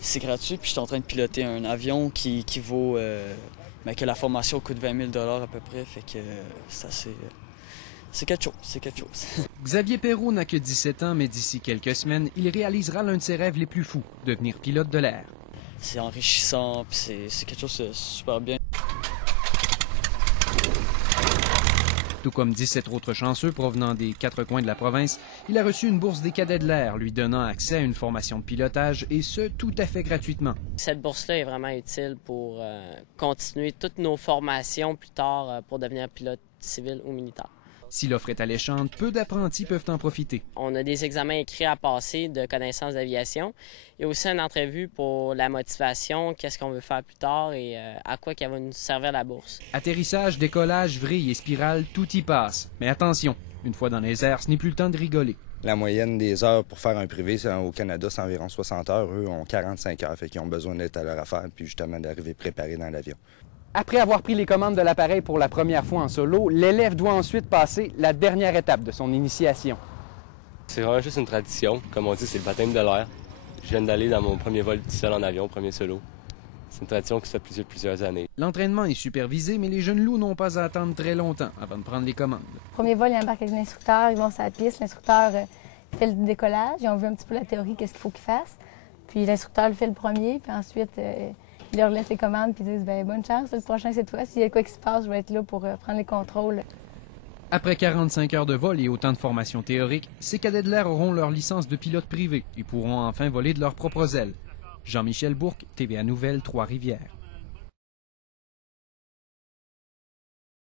C'est gratuit, puis je suis en train de piloter un avion qui vaut... que la formation coûte 20 000 $ à peu près, fait que c'est quelque chose, c'est quelque chose. Xavier Perrault n'a que 17 ans, mais d'ici quelques semaines, il réalisera l'un de ses rêves les plus fous, devenir pilote de l'air. C'est enrichissant, puis c'est quelque chose de super bien. Tout comme 17 autres chanceux provenant des 4 coins de la province, il a reçu une bourse des cadets de l'air, lui donnant accès à une formation de pilotage, et ce, tout à fait gratuitement. Cette bourse-là est vraiment utile pour continuer toutes nos formations plus tard pour devenir pilote civil ou militaire. Si l'offre est alléchante, peu d'apprentis peuvent en profiter. On a des examens écrits à passer de connaissances d'aviation. Il y a aussi une entrevue pour la motivation, qu'est-ce qu'on veut faire plus tard et à quoi qu'elle va nous servir la bourse. Atterrissage, décollage, vrille et spirale, tout y passe. Mais attention, une fois dans les airs, ce n'est plus le temps de rigoler. La moyenne des heures pour faire un privé au Canada, c'est environ 60 heures. Eux ont 45 heures, fait qu'ils ont besoin d'être à leur affaire puis justement d'arriver préparés dans l'avion. Après avoir pris les commandes de l'appareil pour la première fois en solo, l'élève doit ensuite passer la dernière étape de son initiation. C'est vraiment juste une tradition. Comme on dit, c'est le baptême de l'air. Je viens d'aller dans mon premier vol tout seul en avion, premier solo. C'est une tradition qui se fait plusieurs années. L'entraînement est supervisé, mais les jeunes loups n'ont pas à attendre très longtemps avant de prendre les commandes. Premier vol, ils embarquent avec l'instructeur, ils vont sur la piste, l'instructeur fait le décollage, ils ont vu un petit peu la théorie, qu'est-ce qu'il faut qu'ils fassent. Puis l'instructeur le fait le premier, puis ensuite... il leur laisse les commandes puis disent « bonne chance, le prochain c'est toi, s'il y a quoi qui se passe, je vais être là pour prendre les contrôles. » Après 45 heures de vol et autant de formations théoriques, ces cadets de l'air auront leur licence de pilote privé et pourront enfin voler de leurs propres ailes. Jean-Michel Bourque, TVA Nouvelles, Trois-Rivières.